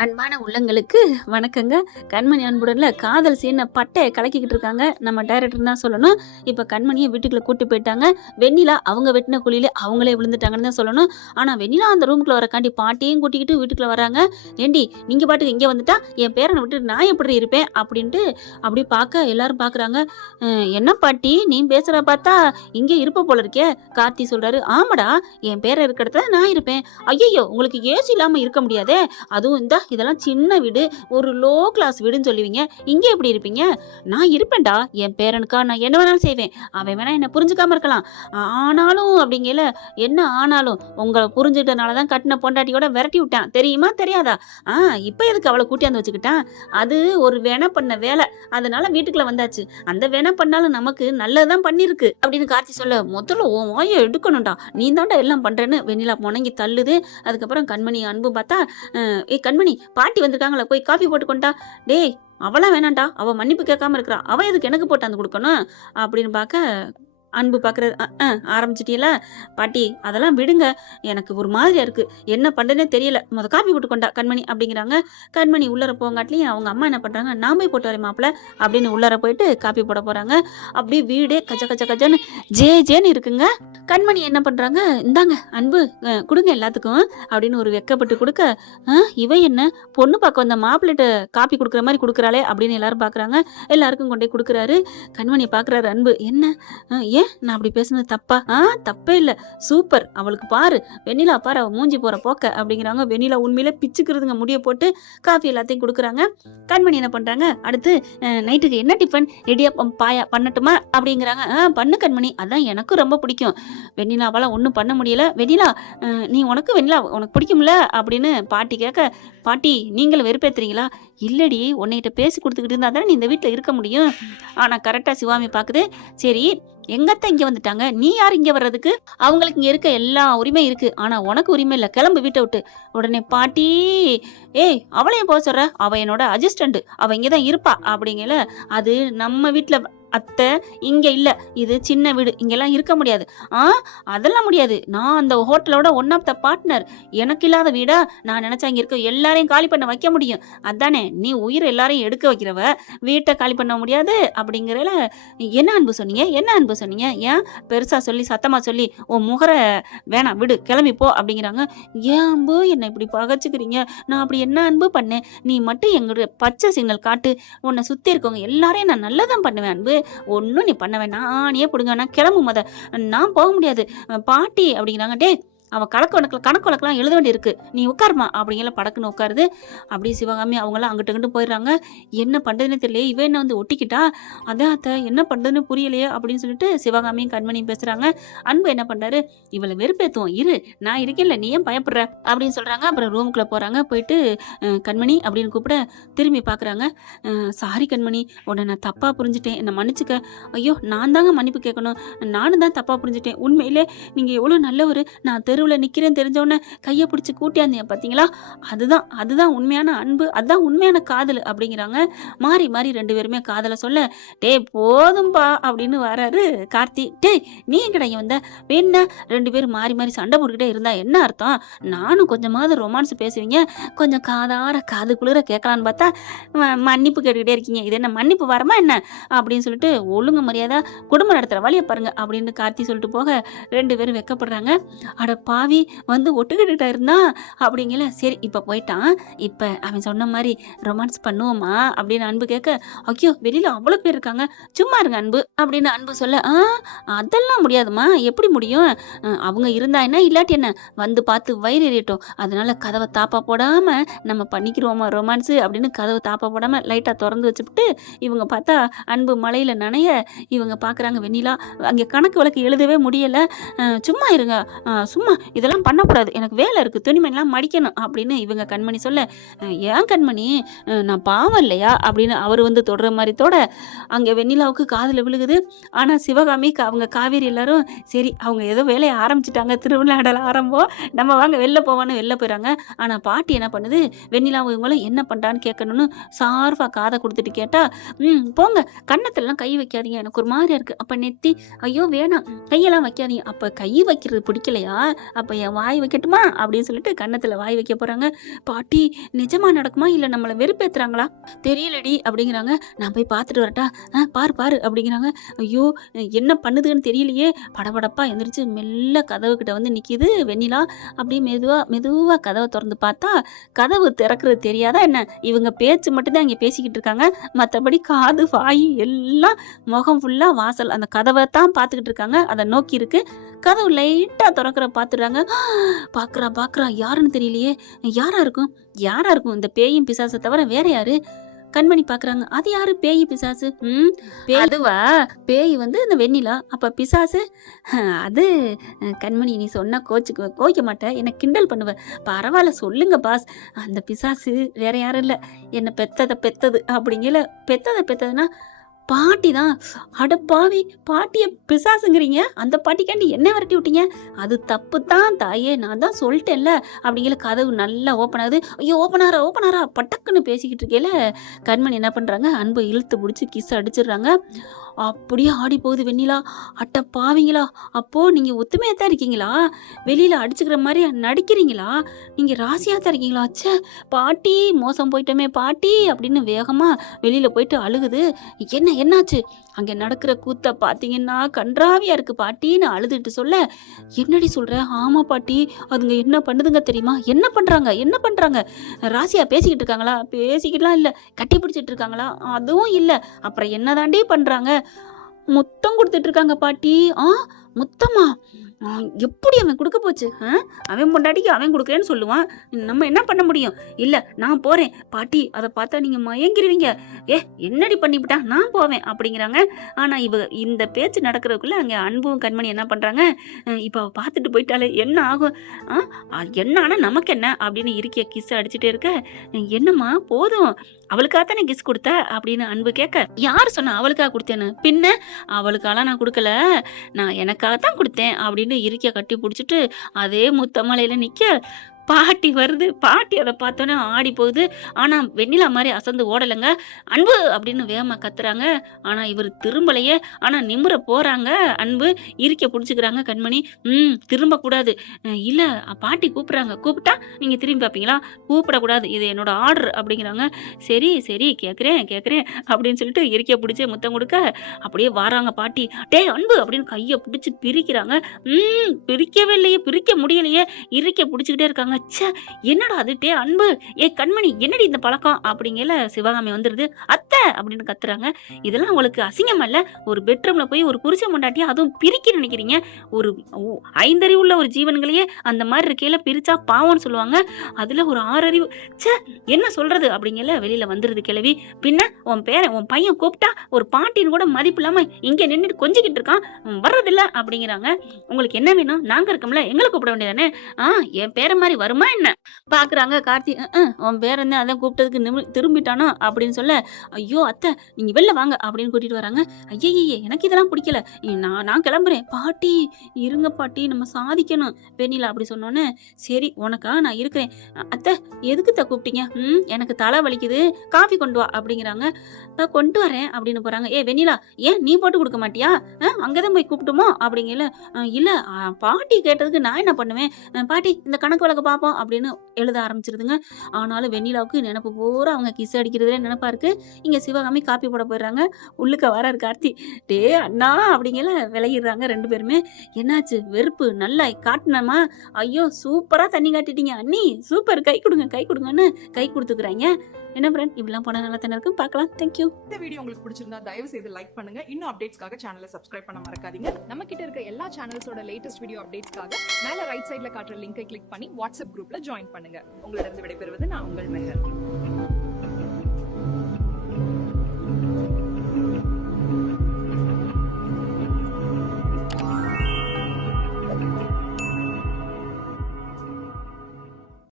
அன்பான உள்ளங்களுக்கு வணக்கங்க. கண்மணி அன்புடன்ல காதல் சீன பட்டைய கலக்கிக்கிட்டு இருக்காங்க. நம்ம டைரக்டர் தான் சொல்லணும். இப்ப கண்மணிய வீட்டுக்குள்ள கூட்டி போயிட்டாங்க. வெண்ணிலா அவங்க வெட்டின குழியில அவங்களே விழுந்துட்டாங்கன்னு தான் சொல்லணும். ஆனா வெண்ணிலா அந்த ரூமுக்குள்ள வரக்காண்டி பாட்டியும் கூட்டிக்கிட்டு வீட்டுக்குள்ள வராங்க. ஏண்டி நீங்க பாட்டுக்கு இங்க வந்துட்டா என் பேரனை விட்டு நான் எப்படி இருப்பேன் அப்படின்ட்டு அப்படி பார்க்க எல்லாரும் பாக்குறாங்க. என்ன பாட்டி நீ பேசுற பார்த்தா இங்கே இருப்ப போல இருக்கே. கார்த்தி சொல்றாரு, ஆமாடா என் பேரை இருக்கிற இடத்துல நான் இருப்பேன். ஐயோ உங்களுக்கு ஏசி இல்லாம இருக்க முடியாதே. அதுவும் இதெல்லாம் சின்ன வீடு, ஒரு லோ கிளாஸ் வீடுன்னு சொல்லுவீங்க. இங்க எப்படி இருப்பீங்க? நான் இருப்பேன்டா. என் பேரனுக்கா நான் என்ன வேணாலும் செய்வேன். அவன் வேணா என்ன புரிஞ்சுக்காம இருக்கலாம். ஆனாலும் அப்படிங்கல என்ன ஆனாலும் உங்களை புரிஞ்சுக்கிட்டனாலதான் கட்டின பொண்டாட்டியோட விரட்டி விட்டான். தெரியுமா தெரியாதா? இப்ப எதுக்கு அவளை கூட்டியாந்து வச்சுக்கிட்டான்? அது ஒரு வேணா பண்ண வேலை. அதனால வீட்டுக்குள்ள வந்தாச்சு. அந்த வேணா பண்ணாலும் நமக்கு நல்லதுதான் பண்ணிருக்கு அப்படின்னு கார்த்தி சொல்ல, முதல்ல உன் வாயை எடுக்கணும்டா. நீ தாண்டா எல்லாம் பண்றேன்னு வெண்ணிலா முணங்கி தள்ளுது. அதுக்கப்புறம் கண்மணி அன்பு பார்த்தா, கண்மணி பாட்டி வந்திருக்காங்களா, போய் காஃபி போட்டு கொண்டா. டேய் அவளாம் வேணாண்டா, அவ மன்னிப்பு கேட்காம இருக்கிறா. அவ எதுக்கு எனக்கு போட்டாந்து கொடுக்கணும் அப்படின்னு பார்க்க அன்பு பார்க்குறது. ஆரம்பிச்சிட்டீல பாட்டி, அதெல்லாம் விடுங்க. எனக்கு ஒரு மாதிரியா இருக்கு. என்ன பண்ணுறதுனே தெரியல. காப்பி போட்டு கொண்டா கண்மணி அப்படிங்கிறாங்க. கண்மணி உள்ளர போங்காட்டிலையும் அவங்க அம்மா என்ன பண்ணுறாங்க, நான் போய் போட்டு வரேன் மாப்பிள்ள அப்படின்னு உள்ளர போயிட்டு காப்பி போட போகிறாங்க. அப்படியே வீடே கச்ச கச்ச கச்சன்னு ஜேன்னு இருக்குங்க. கண்மணி என்ன பண்ணுறாங்க, இந்தாங்க அன்பு கொடுங்க எல்லாத்துக்கும் அப்படின்னு ஒரு வெக்கப்பட்டு கொடுக்க, இவ என்ன பொண்ணு பார்க்க வந்த மாப்பிள்ளைட்டு காப்பி கொடுக்குற மாதிரி கொடுக்குறாளே அப்படின்னு எல்லாரும் பார்க்குறாங்க. எல்லாருக்கும் கொண்டே கொடுக்குறாரு. கண்மணி பார்க்குறாரு அன்பு, என்ன ஏன் நான் அப்படி பேசுனது தப்பா? தப்பே இல்ல, சூப்பர். அவளுக்கு பாரு வெண்ணிலா பாரு, அவ மூஞ்சி போற போக்க அப்படிங்கிறாங்க. வெண்ணிலா உண்மையிலே பிச்சுக்கிறதுங்க முடிய போட்டு காஃபி எல்லாத்தையும் கொடுக்குறாங்க. கண்மணி என்ன பண்றாங்க, அடுத்து நைட்டுக்கு என்ன டிஃபன், இடியாப்பம் பாயா பண்ணட்டுமா அப்படிங்கிறாங்க. பண்ணு கண்மணி, அதான் எனக்கும் ரொம்ப பிடிக்கும். வெண்ணிலாவால ஒன்றும் பண்ண முடியல. வெண்ணிலா நீ வெண்ணிலா உனக்கு பிடிக்கும்ல அப்படின்னு பாட்டி கேட்க, பாட்டி நீங்களும் வெறுப்பேத்துறீங்களா? இல்லடி, உன்னைகிட்ட பேசி கொடுத்துக்கிட்டு இருந்தா தானே நீ இந்த வீட்டில் இருக்க முடியும். ஆனா கரெக்டா சிவாமி பாக்குது. சரி எங்கத்த இங்க வந்துட்டாங்க, நீ யார் இங்க வர்றதுக்கு? அவங்களுக்கு இங்க இருக்க எல்லா உரிமை இருக்கு, ஆனா உனக்கு உரிமை இல்ல, கிளம்பு வீட்டை விட்டு. உடனே பாட்டி, அவளையும் போக சொல்ற, அவ என்னோட அசிஸ்டன்ட், அவ இங்கதான் இருப்பா அப்படிங்கல. அது நம்ம வீட்டுல அத்தை, இங்க இல்ல, இது சின்ன வீடு, இங்கெல்லாம் இருக்க முடியாது. அதெல்லாம் முடியாது. நான் அந்த ஹோட்டலோட ஒன் ஆஃப் த பார்ட்னர். எனக்கு இல்லாத வீடா? நான் நினைச்சா இங்க இருக்க எல்லாரையும் காலி பண்ண வைக்க முடியும். அதானே நீ உயிர் எல்லாரையும் எடுக்க வைக்கிறவ, வீட்டை காலி பண்ண முடியாது அப்படிங்கிறல. என்ன அன்பு சொன்னீங்க, என்ன அன்பு சொன்னீங்க? ஏன் பெருசா சொல்லி சத்தமா சொல்லி உன் முகரை வேணாம் விடு, கிளம்பி போ அப்படிங்கிறாங்க. ஏன் அன்பு என்ன இப்படி பகச்சுக்கிறீங்க? நான் அப்படி என்ன அன்பு பண்ணேன்? நீ மட்டும் எங்களுடைய பச்சை சிக்னல் காட்டு. உன்னை சுத்தி இருக்கவங்க எல்லாரையும் நான் நல்லதான் பண்ணுவேன் அன்பு. ஒன்னும் நீ பண்ண வேணாம், ஆணியே பிடுங்க, நான் கிளம்பும் போத நான் போக முடியாது பாட்டி அப்படிங்கிறாங்க. டே அவ கணக்கு வழக்கெல்லாம் எழுத வேண்டி இருக்கு, நீ உட்காருமா அப்படிங்கிற படக்குன்னு உட்காருது. அப்படியே சிவகாமி அவங்களாம் அங்கிட்டு போயிடுறாங்க. என்ன பண்றதுன்னு தெரியல, இவ என்ன வந்து ஒட்டிக்கிட்டா, அதான் அத்தை என்ன பண்றதுன்னு புரியலையே அப்படின்னு சொல்லிட்டு சிவகாமியும் கண்மணியும் பேசுறாங்க. அன்பு என்ன பண்றாரு, இவளை வெறுப்பேத்துவோம் இரு, நான் இருக்கேன்ல, நீ ஏன் பயப்படுற அப்படின்னு சொல்றாங்க. அப்புறம் ரூமுக்குள்ள போறாங்க. போயிட்டு கண்மணி அப்படின்னு கூப்பிட திரும்பி பாக்குறாங்க. சாரி கண்மணி, உன்னை நான் தப்பா புரிஞ்சுட்டேன், என்னை மன்னிச்சுக்க. ஐயோ நான் தாங்க மன்னிப்பு கேட்கணும், நானும் தான் தப்பா புரிஞ்சுட்டேன். உண்மையிலே நீங்க எவ்வளவு நல்லவரு. நான் தெருவுல நிக்கிறேன் தெரிஞ்சவொடனே கையை பிடிச்சி கூட்டியாந்தீங்க பாத்தீங்களா, அதுதான் உண்மையான அன்பு, அதுதான் உண்மையான காதல் அப்படிங்கிறாங்க. மாறி மாறி ரெண்டு பேருமே காதலை சொல்ல, டே போதும்பா அப்படின்னு வராரு கார்த்தி. டே நீ கிடையாது வந்த வேணா ரெண்டு பேரும் மாறி மாறி சண்டை போட்டுக்கிட்டே இருந்தா என்ன அர்த்தம்? நானும் கொஞ்சமாவது ரொமான்ஸ் பேசுவீங்க, கொஞ்சம் காதார காது குளிர கேட்கலான்னு பார்த்தா மன்னிப்பு கேட்டுக்கிட்டே இருக்கீங்க. இது என்ன மன்னிப்பு வரமா என்ன அப்படின்னு சொல்லிட்டு, ஒழுங்கு மரியாதை குடும்பம் நடத்துற வழியை பாருங்க அப்படின்னு கார்த்தி சொல்லிட்டு போக ரெண்டு பேரும் வெக்கப்படுறாங்க. அட பாவி, வந்து ஒட்டுக்கிட்டு இருந்தா அப்படிங்கல. சரி இப்ப போயிட்டான், இப்ப அவன் சொன்ன மாதிரி ரொமான்ஸ் பண்ணுவோமா அப்படின்னு அன்பு கேட்க, ஐயோ வெளியில அவ்வளவு பேர் இருக்காங்க, சும்மா இருங்க அன்பு அப்படின்னு அன்பு சொல்ல, அதெல்லாம் முடியாதுமா, எப்படி முடியும்? அவங்க இருந்தா என்ன, இல்லாட்டி என்ன, வந்து பார்த்து வயிறு எறியட்டும், அதனால கதவை தாப்பா போடாம நம்ம பண்ணிக்கிறோமா ரொமான்ஸ் அப்படின்னு கதவை தாப்பா போடாம லைட்டா திறந்து வச்சுட்டு இவங்க பார்த்தா அன்பு மலையில நனைய இவங்க பாக்குறாங்க. வெண்ணிலா அங்க கணக்கு வழக்கு எழுதவே முடியல. சும்மா இருங்க, சும்மா இதெல்லாம் பண்ணக்கூடாது, எனக்கு வேலை இருக்கு, துணிமணிலாம் மடிக்கணும் அப்படின்னு இவங்க கண்மணி சொல்ல, ஏன் கண்மணி நான் பாவம் இல்லையா அப்படின்னு அவர் வந்து தொடர மாதிரி தோட அங்க வெண்ணிலாவுக்கு காதுல விழுகுது. ஆனா சிவகாமி அவங்க காவேரி எல்லாரும் சரி அவங்க ஏதோ வேலையை ஆரம்பிச்சுட்டாங்க, திருவிழாடல ஆரம்பம், நம்ம வாங்க வெளில போவான்னு வெளில போயிறாங்க. ஆனா பாட்டி என்ன பண்ணுது, வெண்ணிலா இவங்களும் என்ன பண்றான்னு கேட்கணும்னு சார்பா காதை கொடுத்துட்டு கேட்டா, போங்க கன்னத்துல கை வைக்காதீங்க, எனக்கு ஒரு மாதிரியா இருக்கு. அப்ப நெத்தி, ஐயோ வேணாம் கையெல்லாம் வைக்காதீங்க. அப்ப கை வைக்கிறது பிடிக்கலையா, அப்ப என் வாய் வைக்கட்டுமா அப்படின்னு சொல்லிட்டு கன்னத்துல வாய் வைக்க போறாங்க. பாட்டி நிஜமா நடக்குமா இல்ல நம்மள வெறுப்பேத்துறாங்களா தெரியலடி அப்படிங்கிறாங்க. நான் போய் பார்த்துட்டு வரட்டா? பாரு பாரு அப்படிங்கிறாங்க. ஐயோ என்ன பண்ணுதுன்னு தெரியலையே. படபடப்பா எந்திரிச்சு மெல்ல கதவு கிட்ட வந்து நிக்குது வெண்ணிலா. அப்படியே மெதுவா மெதுவா கதவை திறந்து பார்த்தா கதவு திறக்கிறது தெரியாதா என்ன? இவங்க பேச்சு மட்டும்தான் இங்க பேசிக்கிட்டு இருக்காங்க. மத்தபடி காது வாய் எல்லாம் முகம் ஃபுல்லா வாசல் அந்த கதவை தான் பார்த்துக்கிட்டு இருக்காங்க. அதை நோக்கி இருக்கு. கதவு லைட்டா திறக்கிற பார்த்துடுறாங்க. பாக்குறா யாருன்னு தெரியலையே. யாரா இருக்கும் இந்த பேயும் பிசாசை தவிர வேற யாரு? கண்மணி பாக்குறாங்க. அது யாரு பேய் பிசாசு? அதுவா? பேய் வந்து இந்த வெண்ணிலா. அப்ப பிசாசு அது கண்மணி நீ சொன்னா கோய்க்க மாட்டேன், என்ன கிண்டல் பண்ணுவ. பரவாயில்ல சொல்லுங்க பாஸ். அந்த பிசாசு வேற யாரும் இல்ல, என்ன பெத்தது அப்படிங்கல. பெத்ததுன்னா பாட்டி தான். அட பாவி, பாட்டிய பிசாசுங்கிறீங்க? அந்த பாட்டிக்காண்டி என்ன விரட்டி விட்டீங்க? அது தப்பு தான் தாயே, நான் தான் சொல்லிட்டேன்ல அப்படிங்கிற. கதவு நல்லா ஓப்பன் ஆகுது. ஐயோ ஓப்பனாரா பட்டக்குன்னு பேசிக்கிட்டு இருக்கேல கண்மணி என்ன பண்றாங்க, அன்பை இழுத்து பிடிச்சி கிஸ் அடிச்சிடுறாங்க. அப்படியே ஆடி போகுது வெண்ணிலா. அட்ட பாவீங்களா, அப்போ நீங்க ஒத்துமையா தான் இருக்கீங்களா? வெளியில அடிச்சுக்கிற மாதிரி நடிக்கிறீங்களா? நீங்க ராசியா தான் இருக்கீங்களா? ச்சே பாட்டி, மோசம் போயிட்டோமே பாட்டி அப்படின்னு வேகமா வெளியில போயிட்டு அழுகுது. என்னாச்சு? அங்க நடக்கிற கூத்த பாத்தீங்கன்னா கன்றாவியா இருக்கு பாட்டின்னு அழுதுட்டு சொல்ல, என்னடி சொல்ற? ஆமா பாட்டி, அதுங்க என்ன பண்ணுதுங்க தெரியுமா? என்ன பண்றாங்க? ராசியா பேசிக்கிட்டு இருக்காங்களா? பேசிக்கிட்டுலாம் இல்ல, கட்டி பிடிச்சிட்டு இருக்காங்களா? அதுவும் இல்ல, அப்புறம் என்னதாண்டி பண்றாங்க? முத்தம் கொடுத்துட்டு இருக்காங்க பாட்டி. முத்தமா? எப்படி அவன் கொடுக்க போச்சு? அவன் பொண்டாட்டிக்கு அவன் கொடுக்குறேன்னு சொல்லுவான், நம்ம என்ன பண்ண முடியும்? இல்ல நான் போறேன் பாட்டி, அதை பார்த்தா நீங்க மயங்கிருவீங்க. என்னடி பண்ணிவிட்டா, நான் போவேன் அப்படிங்கிறாங்க. ஆனா இந்த பேச்சு நடக்கிறதுக்குள்ள அங்க அன்பும் கண்மணி என்ன பண்றாங்க, இப்ப பார்த்துட்டு போயிட்டாலே என்ன ஆகும்? என்ன ஆனா நமக்கு என்ன அப்படின்னு இருக்கிய கிஸ் அடிச்சுட்டே இருக்க. என்னம்மா போதும், அவளுக்காகத்தானே கிஸ் கொடுத்த அப்படின்னு அன்பு கேட்க, யாரு சொன்னா அவளுக்காக கொடுத்தேன்னு? பின்ன அவளுக்காலாம் நான் கொடுக்கல, நான் எனக்காகத்தான் கொடுத்தேன் அப்படின்னு இருக்கிய கட்டி பிடிச்சிட்டு அதே முத்தமலையில நிக்க. பாட்டி வருது. பாட்டி அதை பார்த்தோன்னே ஆடி போகுது. ஆனா வெண்ணிலா மாதிரி அசந்து ஓடலைங்க. அன்பு அப்படின்னு வேகமா கத்துறாங்க. ஆனா இவர் திரும்பலையே. ஆனா நிமிர போறாங்க. அன்பு இருக்க பிடிச்சிக்கிறாங்க கண்மணி. திரும்ப கூடாது. இல்ல பாட்டி கூப்பிட்டா நீங்க திரும்பி பார்ப்பீங்களா? கூப்பிடக்கூடாது, இது என்னோட ஆர்டர் அப்படிங்கிறாங்க. சரி கேக்குறேன் அப்படின்னு சொல்லிட்டு இருக்க பிடிச்சி முத்தம் கொடுக்க அப்படியே வராங்க பாட்டி. டே அன்பு அப்படின்னு கையை பிடிச்சி பிரிக்கிறாங்க. பிரிக்கவே இல்லையே, பிரிக்க முடியலையே, இருக்க பிடிச்சிக்கிட்டே இருக்காங்க. என்னடா அது? டே அன்பு, கண்மணி என்னடி இந்த பழக்கம் அப்படிங்கல. சிவகாமி வந்துருது. அத்தை அப்படின்னு கத்துறாங்க. இதெல்லாம் உங்களுக்கு அசிங்கம் இல்ல? ஒரு பெட்ரூம்ல போய் ஒரு புருஷ மண்டாட்டியா அதுவும் பிரிக்க நினைக்கிறீங்க? ஒரு 5 அறிவு உள்ள ஒரு ஜீவன்களையே அந்த மாதிரி இருக்கையில பிரிச்சா பாவம்னு சொல்லுவாங்க, அதுல ஒரு 6 அறிவு. என்ன சொல்றது அப்படிங்கல. வெளியில வந்துருது கிளவி. பின்ன உன் பையன் கூப்பிட்டா ஒரு பாட்டின்னு கூட மதிப்பு இல்லாம இங்க நின்றுட்டு கொஞ்சிக்கிட்டு இருக்கான், வர்றதில்ல அப்படிங்கிறாங்க. உங்களுக்கு என்ன வேணும்? நாங்க இருக்கோம்ல, எங்களை கூப்பிட வேண்டியதானே? என் பேர மாதிரி வருமா என்ன? பாக்குறாங்க கார்த்தி. உன் பேர் என்ன? அதான் கூப்பிட்டதுக்கு திரும்பிட்டானோ அப்படின்னு சொல்ல, ஐயோ அத்தை நீங்க வெளில வாங்க அப்படின்னு கூட்டிட்டு வராங்க. ஐயே எனக்கு இதெல்லாம் பிடிக்கல, நான் கிளம்புறேன். பாட்டி இருங்க பாட்டி, நம்ம சாதிக்கணும் வெண்ணிலா அப்படி சொன்னோன்னே, சரி உனக்கா நான் இருக்கிறேன். அத்தை எதுக்கு கூப்பிட்டீங்க? எனக்கு தலை வலிக்குது, காஃபி கொண்டு வா அப்படிங்கிறாங்க. கொண்டு வரேன் அப்படின்னு போறாங்க. வெண்ணிலா ஏன் நீ போட்டு கொடுக்க மாட்டியா? அங்கதான் போய் கூப்பிட்டுமோ அப்படிங்கல. இல்ல பாட்டி கேட்டதுக்கு நான் என்ன பண்ணுவேன்? பாட்டி இந்த கணக்கு வழக்கு பார்ப்போம் அப்படின்னு எழுத ஆரம்பிச்சிருதுங்க. ஆனாலும் வெண்ணிலாவுக்கு நினைப்பு பூரா அவங்க கிஸ் அடிக்கிறதுல நினைப்பா இருக்கு. இங்க சிவகாமி காப்பி போட போயிடுறாங்க. உள்ளுக்க வராரு கார்த்தி. டே அண்ணா அப்படிங்கல விலகிடுறாங்க 2 பேருமே. என்னாச்சு? வெறுப்பு நல்லா காட்டினமா? ஐயோ சூப்பரா தண்ணி காட்டிட்டீங்க அண்ணி, சூப்பர், கை கொடுங்கன்னு கை கொடுத்துக்கிறாங்க. என்ன ஃப்ரெண்ட், இப்படிலாம் போனா நல்லா தானே இருக்கும். பார்க்கலாம். தேங்க்யூ. இந்த வீடியோ உங்களுக்கு பிடிச்சிருந்தா தயவு செய்து லைக் பண்ணுங்க. இன்னும் அப்டேட்ஸ்க்காக சேனலை சப்ஸ்கிரைப் பண்ண மறக்காதீங்க. நம்ம கிட்ட இருக்க எல்லா சேனல்ஸோட லேட்டஸ்ட் வீடியோ அப்டேட்ஸ்க்காக மேல ரைட் சைட்ல காட்டுற லிங்கை கிளிக் பண்ணி வாட்ஸ்அப் குரூப்ல ஜாயின் பண்ணுங்க. உங்களிடம் விடைபெறுவது நான் உங்கள் மெஹர்.